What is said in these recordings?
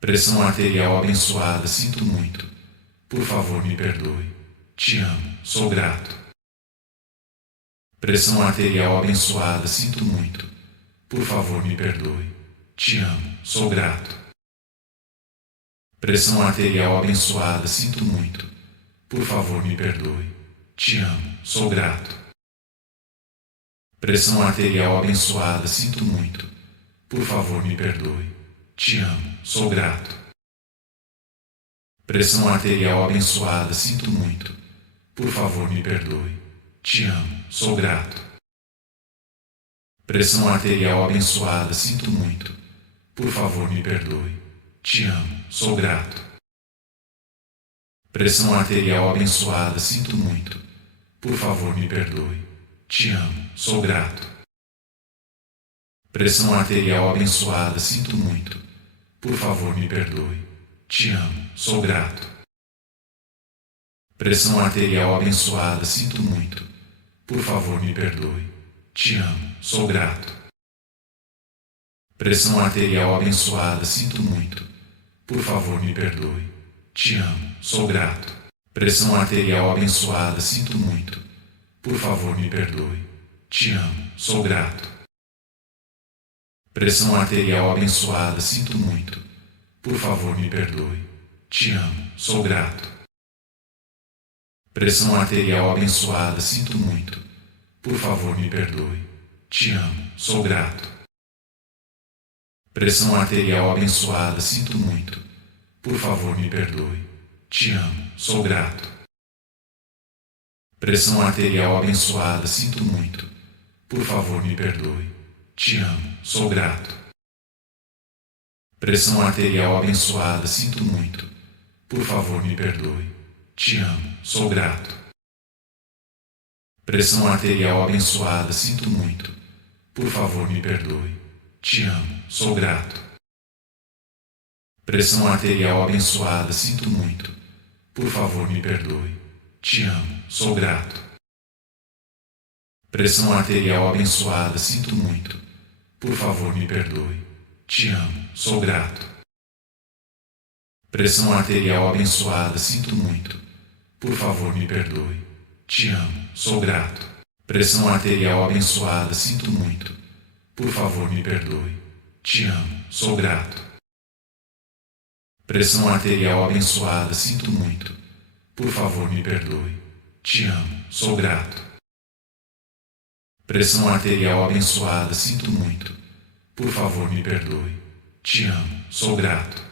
Pressão arterial abençoada, sinto muito. Por favor, me perdoe. Te amo, sou grato. Pressão arterial abençoada, sinto muito. Por favor, me perdoe. Te amo, sou grato. Pressão arterial abençoada, sinto muito. Por favor, me perdoe. Te amo, sou grato. Pressão arterial abençoada, sinto muito. Por favor, me perdoe. Te amo, sou grato. Pressão arterial abençoada, sinto muito. Por favor, me perdoe. Te amo, sou grato. Pressão arterial abençoada, sinto muito. Por favor, me perdoe. Te amo, sou grato. Pressão arterial abençoada, sinto muito. Por favor, me perdoe. Te amo, sou grato. Pressão arterial abençoada, sinto muito. Por favor, me perdoe. Te amo, sou grato. Pressão arterial abençoada, sinto muito. Por favor, me perdoe. Te amo, sou grato. Pressão arterial abençoada, sinto muito. Por favor, me perdoe. Te amo, sou grato. Pressão arterial abençoada, sinto muito. Por favor, me perdoe. Te amo, sou grato. Pressão arterial abençoada, sinto muito. Por favor, me perdoe. Te amo, sou grato. Pressão arterial abençoada, sinto muito. Por favor, me perdoe. Te amo, sou grato. Pressão arterial abençoada, sinto muito. Por favor, me perdoe. Te amo, sou grato. Pressão arterial abençoada, sinto muito. Por favor, me perdoe. Te amo, sou grato. Pressão arterial abençoada, sinto muito. Por favor, me perdoe. Te amo, sou grato. Pressão arterial abençoada, sinto muito. Por favor, me perdoe. Te amo, sou grato. Pressão arterial abençoada, sinto muito. Por favor, me perdoe. Te amo, sou grato. Pressão arterial abençoada, sinto muito. Por favor, me perdoe. Te amo, sou grato. Pressão arterial abençoada, sinto muito. Por favor, me perdoe. Te amo, sou grato. Pressão arterial abençoada, sinto muito. Por favor, me perdoe. Te amo, sou grato. Pressão arterial abençoada, sinto muito. Por favor, me perdoe. Te amo, sou grato. Pressão arterial abençoada, sinto muito. Por favor, me perdoe. Te amo, sou grato.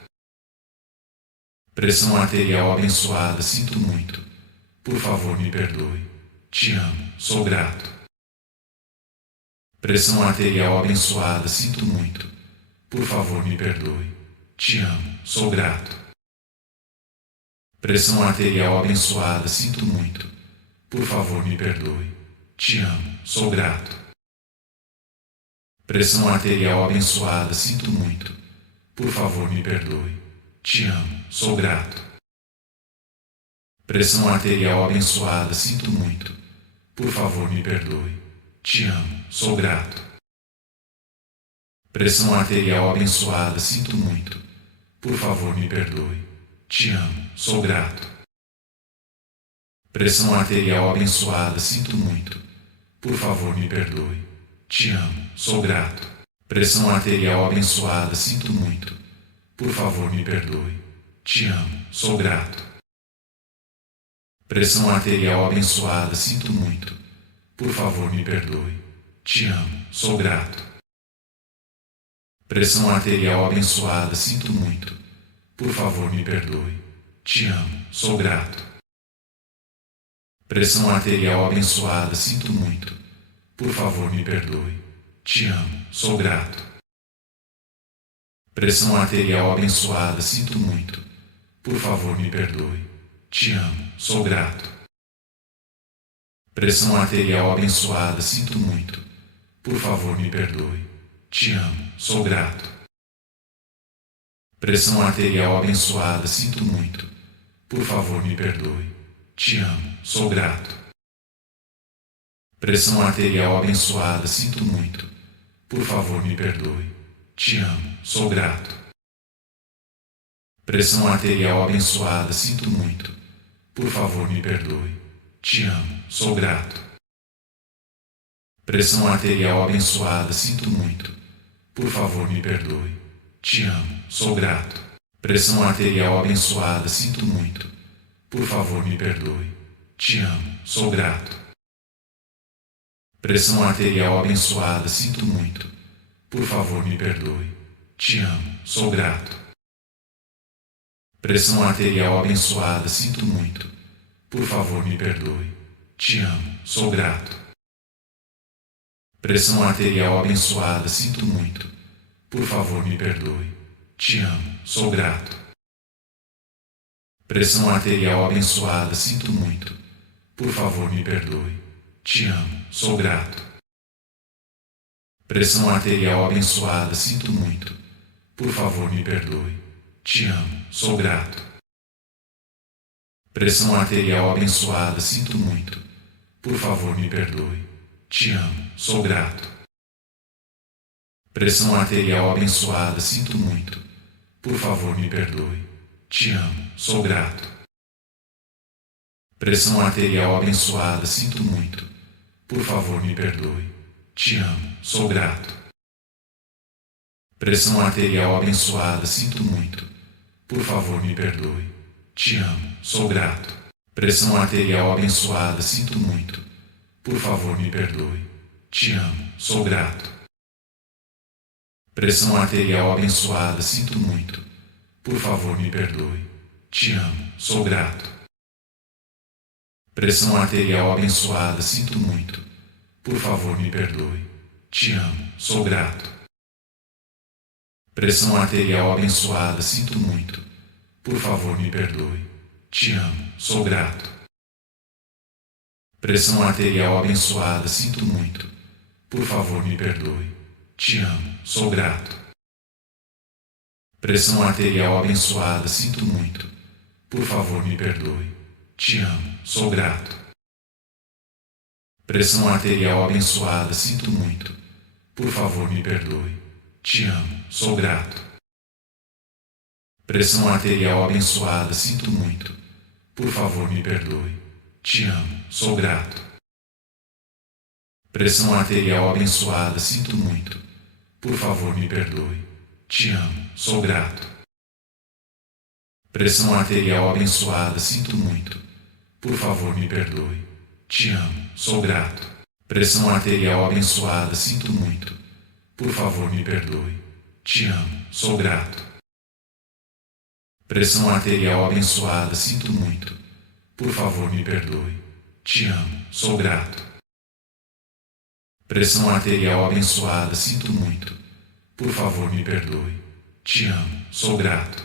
Pressão arterial abençoada, sinto muito. Por favor, me perdoe. Te amo, sou grato. Pressão arterial abençoada, sinto muito. Por favor, me perdoe. Te amo, sou grato. Pressão arterial abençoada, sinto muito. Por favor, me perdoe. Te amo, sou grato. Pressão arterial abençoada, sinto muito. Por favor, me perdoe. Te amo, sou grato. Pressão arterial abençoada, sinto muito. Por favor, me perdoe. Te amo, sou grato. Pressão arterial abençoada, sinto muito. Por favor, me perdoe. Te amo, sou grato. Pressão arterial abençoada, sinto muito. Por favor, me perdoe. Te amo, sou grato. Pressão arterial abençoada, sinto muito. Por favor, me perdoe. Te amo, sou grato. Pressão arterial abençoada, sinto muito. Por favor, me perdoe. Te amo, sou grato. Pressão arterial abençoada, sinto muito. Por favor, me perdoe. Te amo, sou grato. Pressão arterial abençoada, sinto muito. Por favor, me perdoe. Te amo, sou grato. Pressão arterial abençoada, sinto muito. Por favor, me perdoe. Te amo, sou grato. Pressão arterial abençoada, sinto muito. Por favor, me perdoe. Te amo, sou grato. Pressão arterial abençoada, sinto muito. Por favor, me perdoe. Te amo, sou grato. Pressão arterial abençoada, sinto muito. Por favor, me perdoe. Te amo, sou grato. Pressão arterial abençoada, sinto muito. Por favor, me perdoe. Te amo, sou grato. Pressão arterial abençoada, sinto muito. Por favor, me perdoe. Te amo, sou grato. Pressão arterial abençoada, sinto muito. Por favor, me perdoe. Te amo, sou grato. Pressão arterial abençoada, sinto muito. Por favor, me perdoe. Te amo, sou grato. Pressão arterial abençoada, sinto muito. Por favor, me perdoe. Te amo, sou grato. Pressão arterial abençoada, sinto muito. Por favor, me perdoe. Te amo, sou grato. Pressão arterial abençoada, sinto muito. Por favor, me perdoe. Te amo, sou grato. Pressão arterial abençoada, sinto muito. Por favor, me perdoe. Te amo, sou grato. Pressão arterial abençoada, sinto muito. Por favor, me perdoe. Te amo, sou grato. Pressão arterial abençoada, sinto muito. Por favor, me perdoe. Te amo, sou grato. Pressão arterial abençoada, sinto muito. Por favor, me perdoe. Te amo, sou grato. Pressão arterial abençoada, sinto muito. Por favor, me perdoe. Te amo, sou grato. Pressão arterial abençoada, sinto muito. Por favor, me perdoe. Te amo, sou grato. Pressão arterial abençoada, sinto muito. Por favor, me perdoe. Te amo, sou grato. Pressão arterial abençoada, sinto muito. Por favor, me perdoe. Te amo, sou grato. Pressão arterial abençoada, sinto muito. Por favor, me perdoe. Te amo, sou grato. Pressão arterial abençoada, sinto muito. Por favor, me perdoe. Te amo, sou grato. Pressão arterial abençoada, sinto muito. Por favor, me perdoe. Te amo, sou grato. Pressão arterial abençoada, sinto muito. Por favor, me perdoe. Te amo, sou grato. Pressão arterial abençoada, sinto muito. Por favor, me perdoe. Te amo, sou grato. Pressão arterial abençoada, sinto muito. Por favor, me perdoe. Te amo, sou grato. Pressão arterial abençoada, sinto muito. Por favor, me perdoe. Te amo, sou grato. Pressão arterial abençoada, sinto muito. Por favor, me perdoe. Te amo, sou grato. Pressão arterial abençoada, sinto muito. Por favor, me perdoe. Te amo, sou grato. Pressão arterial abençoada, sinto muito. Por favor, me perdoe. Te amo, sou grato.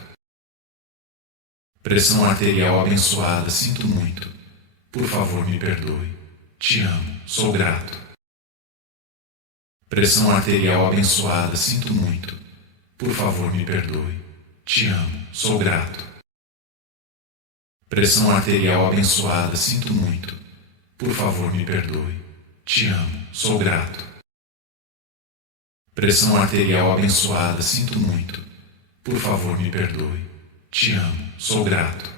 Pressão arterial abençoada, sinto muito. Por favor, me perdoe. Te amo, sou grato. Pressão arterial abençoada, sinto muito. Por favor, me perdoe. Te amo, sou grato. Pressão arterial abençoada, sinto muito. Por favor, me perdoe. Te amo, sou grato. Pressão arterial abençoada, sinto muito. Por favor, me perdoe. Te amo, sou grato.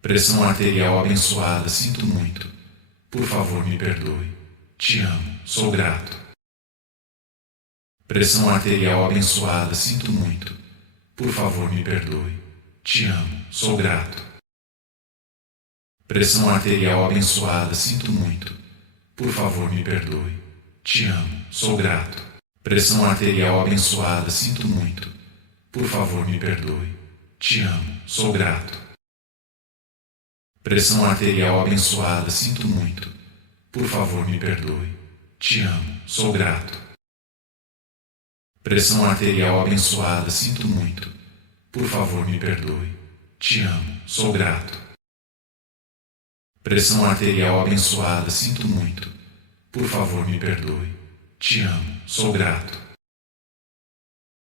Pressão arterial abençoada, sinto muito. Por favor, me perdoe. Te amo, sou grato. Pressão arterial abençoada, sinto muito. Por favor, me perdoe. Te amo, sou grato. Pressão arterial abençoada, sinto muito. Por favor, me perdoe. Te amo, sou grato. Pressão arterial abençoada, sinto muito. Por favor, me perdoe. Te amo, sou grato. Pressão arterial abençoada, sinto muito. Por favor, me perdoe. Te amo, sou grato. Pressão arterial abençoada, sinto muito. Por favor, me perdoe. Te amo, sou grato. Pressão arterial abençoada, sinto muito. Por favor, me perdoe. Te amo, sou grato.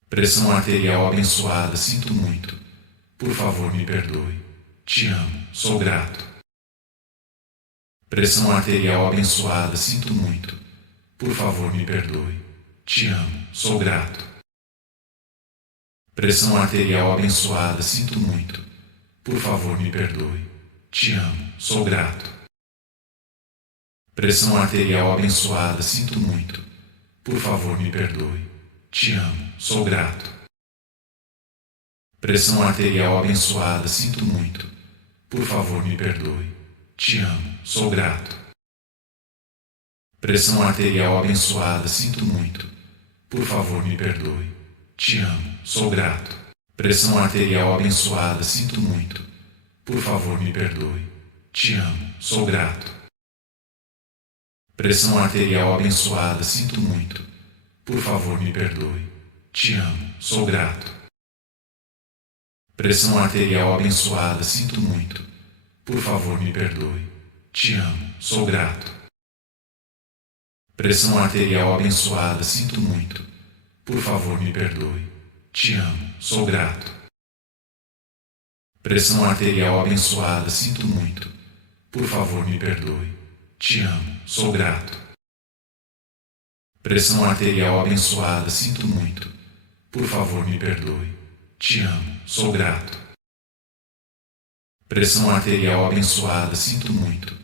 Pressão arterial abençoada, sinto muito. Por favor, me perdoe. Te amo, sou grato. Pressão arterial abençoada, sinto muito. Por favor, me perdoe. Te amo, sou grato. Pressão arterial abençoada, sinto muito. Por favor, me perdoe. Te amo, sou grato. Pressão arterial abençoada, sinto muito. Por favor, me perdoe. Te amo, sou grato. Pressão arterial abençoada, sinto muito. Por favor, me perdoe. Te amo, sou grato. Pressão arterial abençoada, sinto muito. Por favor, me perdoe. Te amo, sou grato. Pressão arterial abençoada, sinto muito. Por favor, me perdoe. Te amo, sou grato. Pressão arterial abençoada, sinto muito. Por favor, me perdoe. Te amo, sou grato. Pressão arterial abençoada, sinto muito. Por favor, me perdoe. Te amo, sou grato. Pressão arterial abençoada, sinto muito. Por favor, me perdoe. Te amo, sou grato. Pressão arterial abençoada, sinto muito. Por favor, me perdoe. Te amo, sou grato. Pressão arterial abençoada, sinto muito. Por favor, me perdoe. Te amo, sou grato. Pressão arterial abençoada, sinto muito.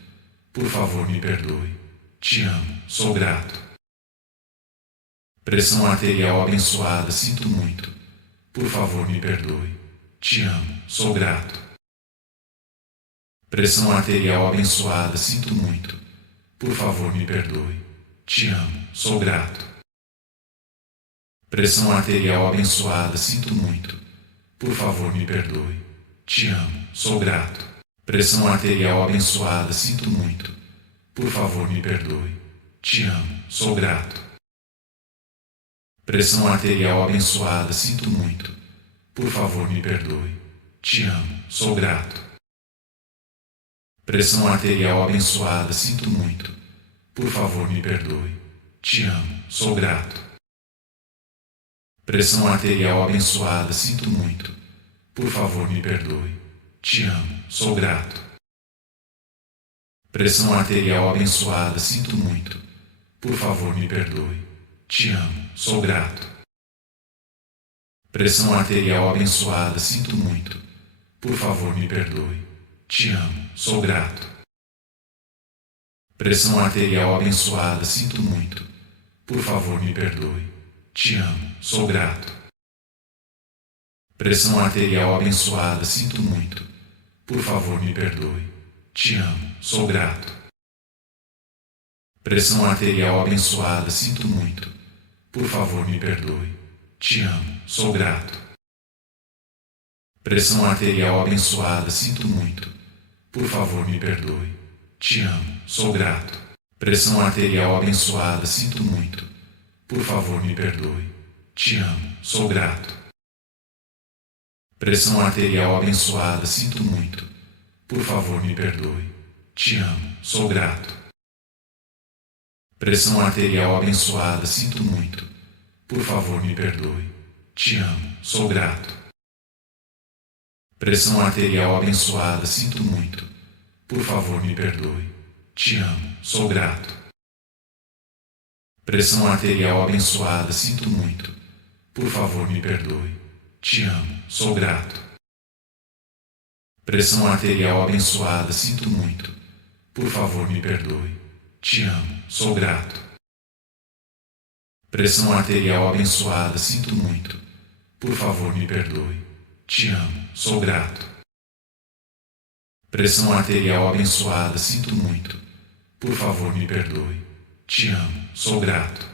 Por favor, me perdoe. Te amo, sou grato. Pressão arterial abençoada, sinto muito. Por favor, me perdoe. Te amo, sou grato. Pressão arterial abençoada, sinto muito. Por favor, me perdoe. Te amo, sou grato. Pressão arterial abençoada, sinto muito. Por favor, me perdoe. Te amo, sou grato. Pressão arterial abençoada, sinto muito. Por favor, me perdoe. Te amo, sou grato. Pressão arterial abençoada, sinto muito. Por favor, me perdoe. Te amo, sou grato. Pressão arterial abençoada, sinto muito. Por favor, me perdoe. Te amo, sou grato. Pressão arterial abençoada, sinto muito. Por favor, me perdoe. Te amo, sou grato. Pressão arterial abençoada, sinto muito. Por favor, me perdoe. Te amo, sou grato. Pressão arterial abençoada, sinto muito. Por favor, me perdoe. Te amo, sou grato. Pressão arterial abençoada, sinto muito. Por favor, me perdoe. Te amo, sou grato. Pressão arterial abençoada, sinto muito. Por favor, me perdoe. Te amo, sou grato. Pressão arterial abençoada, sinto muito. Por favor, me perdoe. Te amo, sou grato. Pressão arterial abençoada, sinto muito. Por favor, me perdoe. Te amo, sou grato. Pressão arterial abençoada, sinto muito. Por favor, me perdoe. Te amo, sou grato. Pressão arterial abençoada, sinto muito. Por favor, me perdoe. Te amo, sou grato. Pressão arterial abençoada, sinto muito. Por favor, me perdoe. Te amo, sou grato. Pressão arterial abençoada, sinto muito. Por favor, me perdoe. Te amo, sou grato. Pressão arterial abençoada, sinto muito. Por favor, me perdoe. Te amo, sou grato. Pressão arterial abençoada, sinto muito. Por favor, me perdoe. Te amo, sou grato. Pressão arterial abençoada, sinto muito. Por favor, me perdoe. Te amo, sou grato. Pressão arterial abençoada, sinto muito. Por favor, me perdoe. Te amo, sou grato.